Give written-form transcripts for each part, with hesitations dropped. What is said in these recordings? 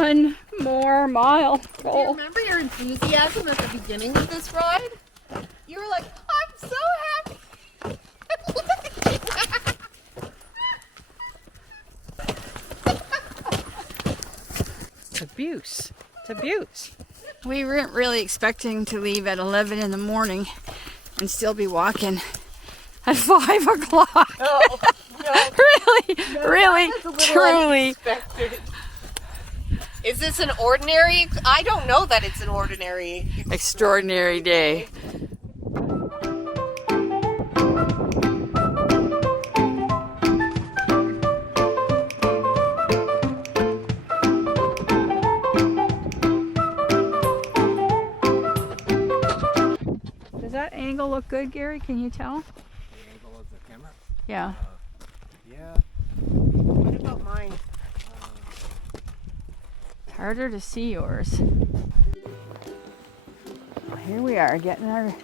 one more mile to Do you go. remember your enthusiasm at the beginning of this ride? You were like, I'm so happy. It's abuse. It's abuse. We weren't really expecting to leave at 11 in the morning and still be walking at 5 o'clock. No, no. Really, truly. Is this an ordinary? I don't know that it's an ordinary. Extraordinary day. Does that angle look good, Gary? Can you tell? The angle of the camera? Yeah. Yeah. What about mine? It's harder to see yours. Here we are, getting our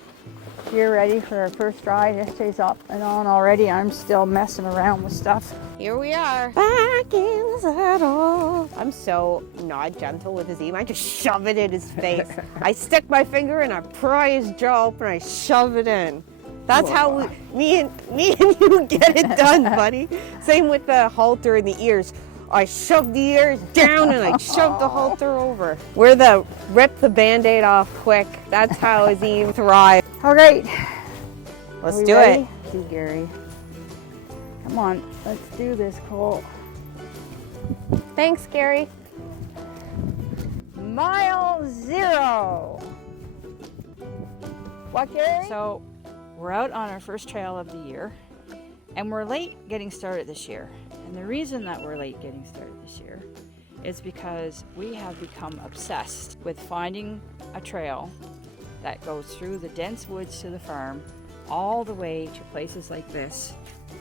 gear ready for our first ride. Yesterday's up and on already. I'm still messing around with stuff. Here we are, back in the saddle. I'm so not gentle with Azim. I just shove it in his face. I stick my finger and I pry his jaw open and I shove it in. That's how me and you get it done, buddy. Same with the halter in the ears. I shove the ears down and I shove the halter over. We're the rip the Band-Aid off quick. That's how Azim thrives. All right. Let's Are we do ready? it. See, Gary. Come on, let's do this, Cole. Thanks, Gary. Mile 0. What, Gary? So we're out on our first trail of the year, and we're late getting started this year. And the reason that we're late getting started this year is because we have become obsessed with finding a trail that goes through the dense woods to the farm, all the way to places like this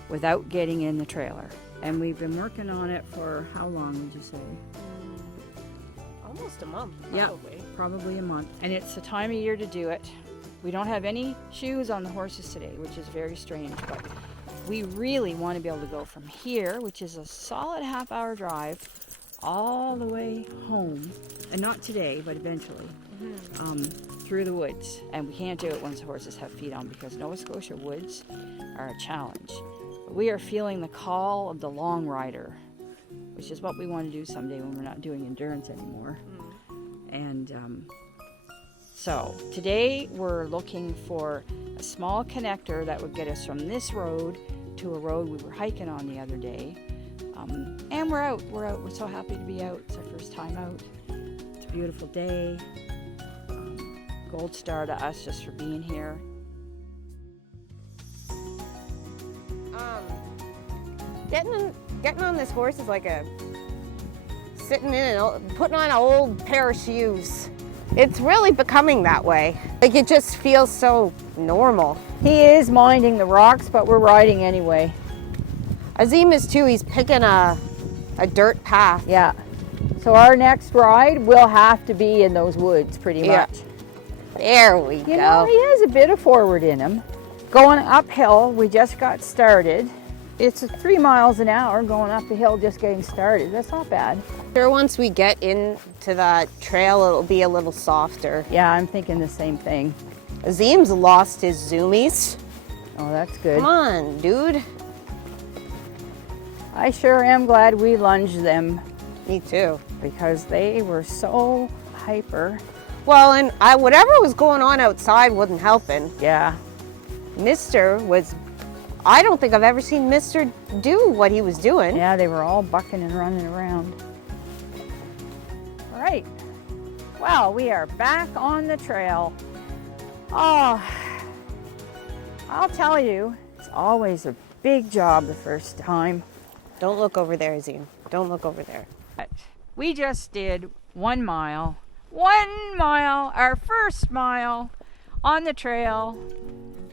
without getting in the trailer. And we've been working on it for how long, would you say? Almost a month, Yeah, probably. probably a month. And it's the time of year to do it. We don't have any shoes on the horses today, which is very strange, but we really want to be able to go from here, which is a solid half-hour drive, all the way home, and not today, but eventually, through the woods. And we can't do it once the horses have feet on because Nova Scotia woods are a challenge. But we are feeling the call of the long rider, which is what we want to do someday when we're not doing endurance anymore. And so today we're looking for a small connector that would get us from this road to a road we were hiking on the other day. And we're out. We're so happy to be out. It's our first time out. It's a beautiful day. Gold star to us just for being here. Getting on this horse is like putting on an old pair of shoes. It's really becoming that way. Like it just feels so normal. He is minding the rocks, but we're riding anyway. Azim is too. He's picking a dirt path. Yeah. So our next ride will have to be in those woods pretty much. There we You know, he has a bit of forward in him. Going uphill, we just got started. It's 3 miles an hour going up the hill just getting started. That's not bad. Sure, once we get into that trail, it'll be a little softer. Yeah, I'm thinking the same thing. Azim's lost his zoomies. Oh, that's good. Come on, dude. I sure am glad we lunged them Me too. because they were so hyper. Well, and whatever was going on outside wasn't helping. Yeah. I don't think I've ever seen Mister do what he was doing. Yeah, they were all bucking and running around. All right. Well, we are back on the trail. Oh, I'll tell you, it's always a big job the first time. Don't look over there, Azim. Don't look over there. We just did 1 mile. 1 mile, our first mile on the trail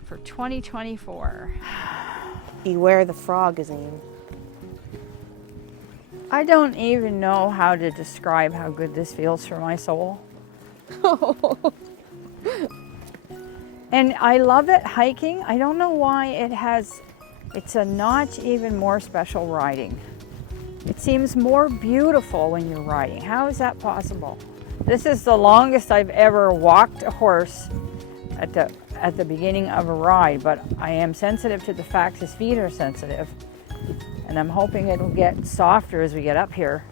for 2024. Beware the frog, Azim. I don't even know how to describe how good this feels for my soul. And I love it hiking. I don't know why it's a notch even more special riding. It seems more beautiful when you're riding. How is that possible? This is the longest I've ever walked a horse at the beginning of a ride, but I am sensitive to the fact his feet are sensitive, and I'm hoping it'll get softer as we get up here.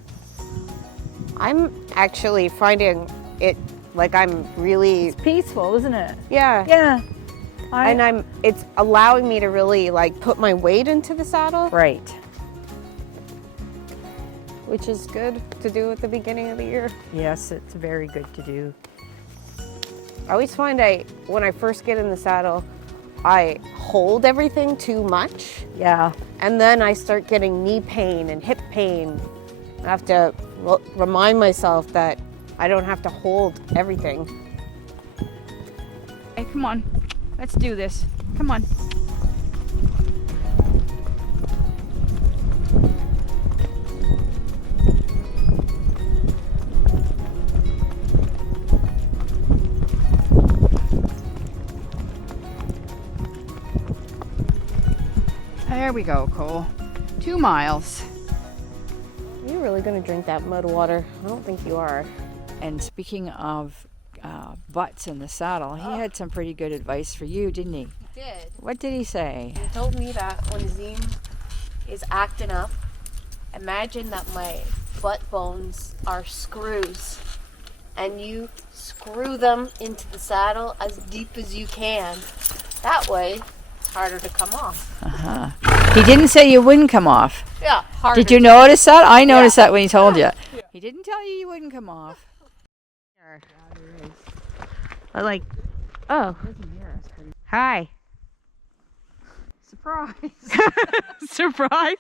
I'm actually finding it like I'm really, It's peaceful, isn't it? yeah. Yeah. And it's allowing me to really like put my weight into the saddle, Right. which is good to do at the beginning of the year. Yes, it's very good to do. I always find when I first get in the saddle, I hold everything too much, Yeah. and then I start getting knee pain and hip pain. I have to remind myself that I don't have to hold everything. Hey, come on. Let's do this. Come on. There we go, Cole. 2 miles. Are you really gonna drink that mud water? I don't think you are. And speaking of butts in the saddle, he had some pretty good advice for you, didn't he? He did. What did he say? He told me that when Azim is acting up, imagine that my butt bones are screws, and you screw them into the saddle as deep as you can. That way, it's harder to come off. He didn't say you wouldn't come off. Yeah, harder. Did you notice that? I noticed that when he told you. He didn't tell you wouldn't come off. I like, oh, hi. Surprise. Surprise.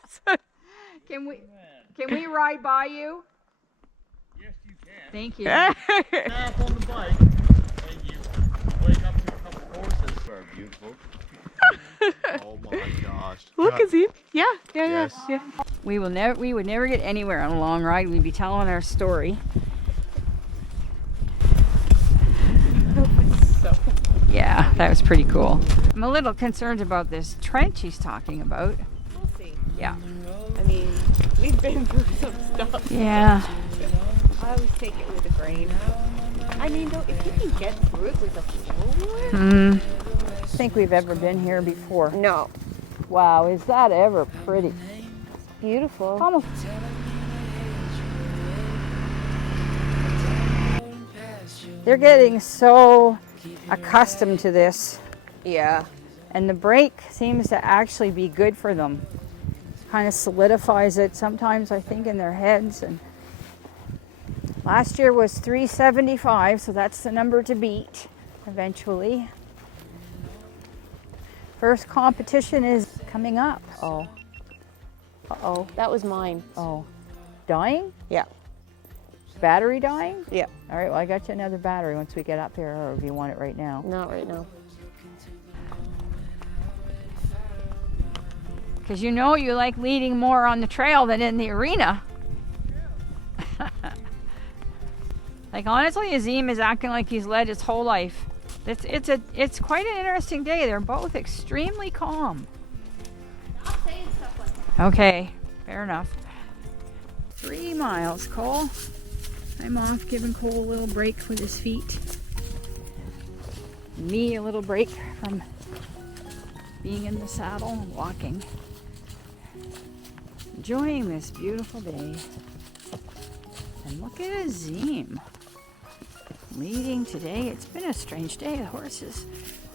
Can we ride by you? Yes, you can. Thank you. Nap on the bike, and you wake up to a couple horses. Very beautiful. Oh my gosh. Look, Azim. Yeah. Yes. We would never get anywhere on a long ride. We'd be telling our story. Yeah, that was pretty cool. I'm a little concerned about this trench he's talking about. We'll see. Yeah. I mean, we've been through some stuff. Yeah. I always take it with a grain. I mean, though, if you can get through it with a four-wheeler. I think we've ever been here before. No. Wow, is that ever pretty? Beautiful. Almost. They're getting so accustomed to this, Yeah. and the brake seems to actually be good for them. Kind of solidifies it sometimes, I think, in their heads. And last year was 375, so that's the number to beat eventually. First competition is coming up. Oh. Uh-oh. That was mine. Oh. Dying? Yeah. Battery dying? Yeah. All right, well, I got you another battery once we get up here, or if you want it right now. Not right now. Because you know you like leading more on the trail than in the arena. Like, honestly, Azim is acting like he's led his whole life. It's quite an interesting day. They're both extremely calm. Not saying stuff like that. Okay, fair enough. 3 miles, Cole. I'm off giving Cole a little break with his feet. Me a little break from being in the saddle and walking. Enjoying this beautiful day. And look at Azim leading today. It's been a strange day. The horses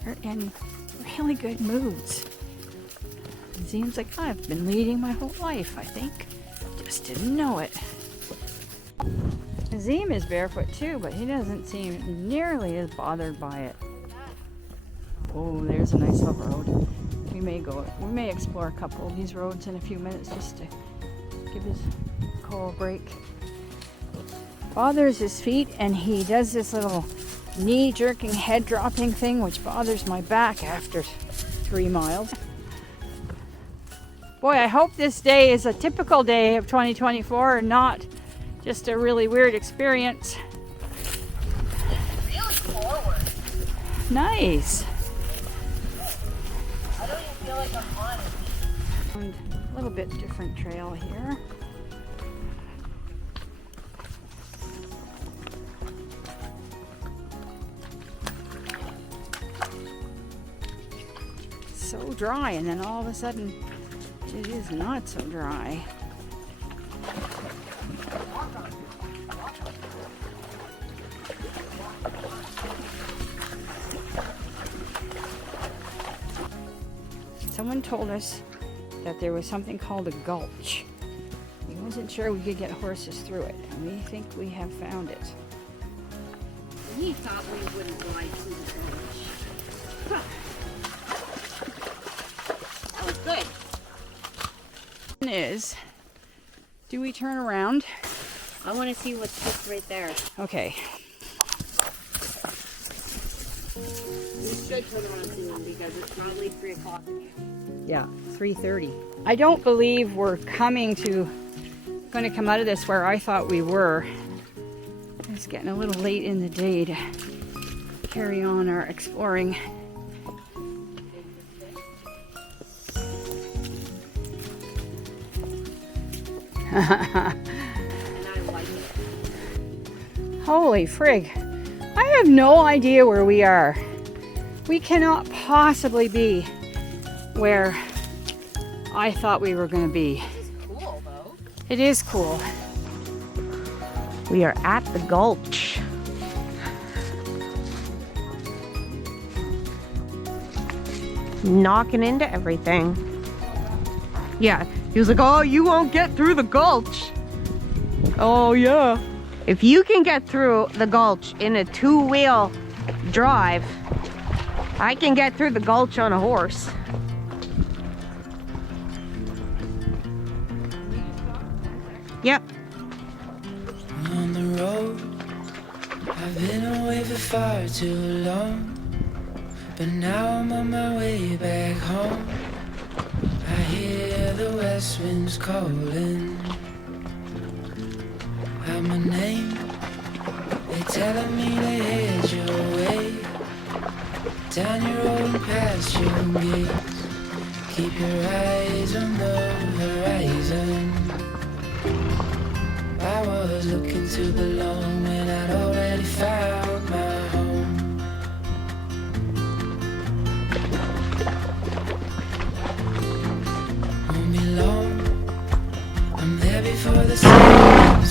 are in really good moods. Azim's like, I've been leading my whole life, I think. Just didn't know it. Azim is barefoot too, but he doesn't seem nearly as bothered by it. Oh, there's a nice little road. We may explore a couple of these roads in a few minutes just to give his Cole a break. Bothers his feet, and he does this little knee jerking, head dropping thing, which bothers my back after 3 miles. Boy, I hope this day is a typical day of 2024 and not just a really weird experience. Really forward. Nice. I don't even feel like I'm on it. And a little bit different trail here. so dry, and then all of a sudden it is not so dry. Someone told us that there was something called a gulch. We wasn't sure we could get horses through it, and we think we have found it. We thought we wouldn't ride through the gulch. That was good. Is, do we turn around? I want to see what's just right there. Okay. We should turn around soon because it's probably 3 o'clock again. Yeah, 3:30. I don't believe we're going to come out of this where I thought we were. It's getting a little late in the day to carry on our exploring. And I like it. Holy frig. I have no idea where we are. We cannot possibly be where I thought we were going to be. It's cool though. It is cool. We are at the Gulch. Knocking into everything. Yeah, he was like, oh, you won't get through the Gulch. Oh, yeah. If you can get through the Gulch in a 2-wheel drive, I can get through the Gulch on a horse. Yep. On the road, I've been away for far too long, but now I'm on my way back home. I hear the west winds calling out my name. They're telling me to head your way, down your road and past your gates. Keep your eyes on the horizon. I was looking to belong when I'd already found my home. Won't be long, I'm there before the sun.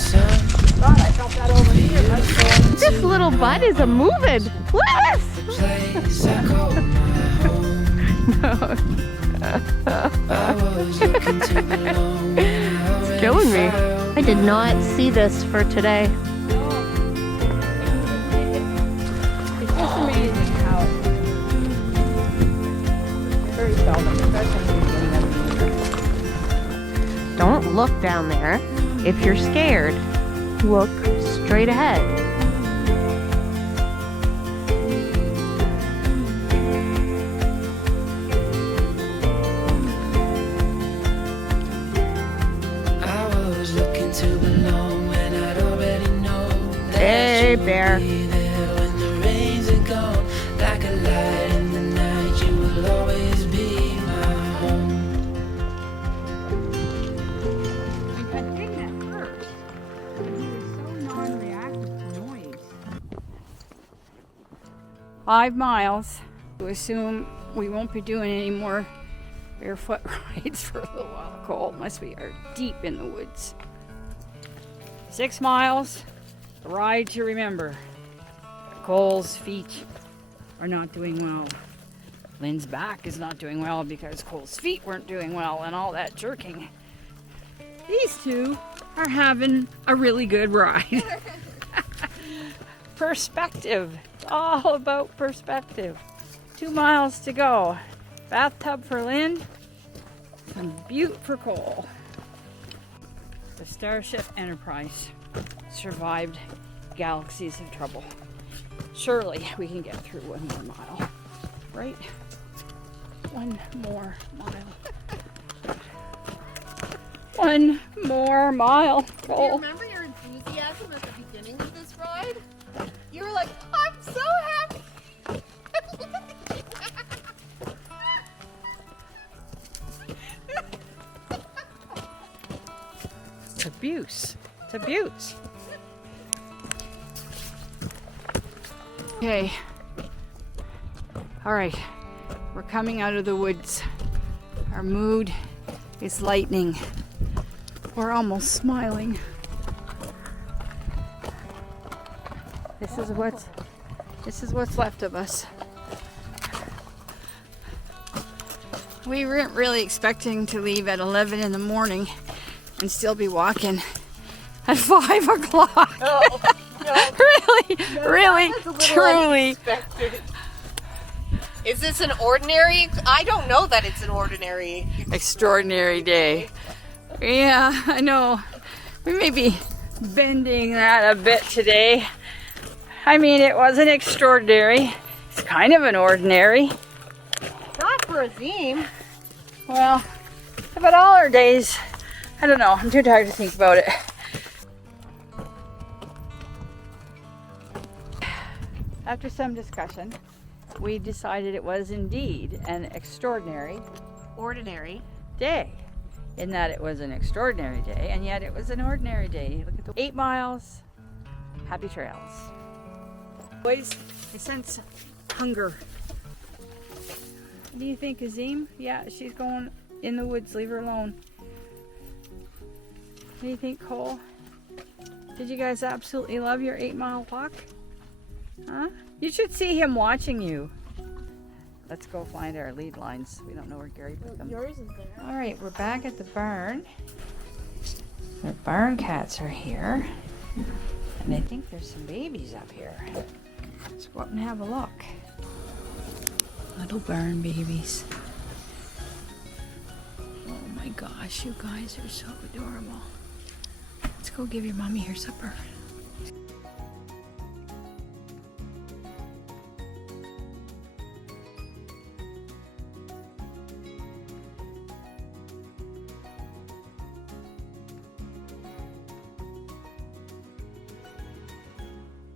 This little butt is a moving. Look at this. Place I call my home. I was looking to belong when I already killing me. found I did not see this for today. It's just amazing how very seldom, especially when you're getting up. Don't look down there. If you're scared, look straight ahead. I was looking to belong when I'd already known that Hey, you would bear. be there when the rains are gone. Like a light in the night, you will always be my home. We had Pig at first, but he was so non-reactive to noise. 5 miles. To assume we won't be doing any more barefoot rides for a little while, Cole, unless we are deep in the woods. 6 miles, the ride to remember. Cole's feet are not doing well. Lynn's back is not doing well because Cole's feet weren't doing well and all that jerking. These two are having a really good ride. Perspective. It's all about perspective. 2 miles to go. Bathtub for Lynn. Some butte for Cole. The Starship Enterprise survived galaxies of trouble. Surely we can get through 1 more mile. Right? 1 more mile. 1 more mile, Do you Cole. remember your enthusiasm at the beginning of this ride? You were like, I'm so happy. It's abuse. It's abuse. Okay. All right. We're coming out of the woods. Our mood is lightening. We're almost smiling. This is what's left of us. We weren't really expecting to leave at 11 in the morning and still be walking at 5 o'clock. Oh, no. really, truly. Is this an ordinary? I don't know that it's an ordinary. Extraordinary day. Yeah, I know. We may be bending that a bit today. I mean, it wasn't extraordinary. It's kind of an ordinary. Not for Azim. Well, about all our days, I don't know. I'm too tired to think about it. After some discussion, we decided it was indeed an extraordinary Ordinary. day. In that it was an extraordinary day, and yet it was an ordinary day. Look at the 8 miles. Happy trails. Boys, I sense hunger. What do you think, Azim? Yeah, she's going in the woods. Leave her alone. What do you think, Cole? Did you guys absolutely love your 8-mile walk? Huh? You should see him watching you. Let's go find our lead lines. We don't know where Gary put them. Yours is there. All right, we're back at the barn. The barn cats are here. And I think there's some babies up here. Let's go up and have a look. Little barn babies. Oh my gosh, you guys are so adorable. Let's go give your mommy her supper.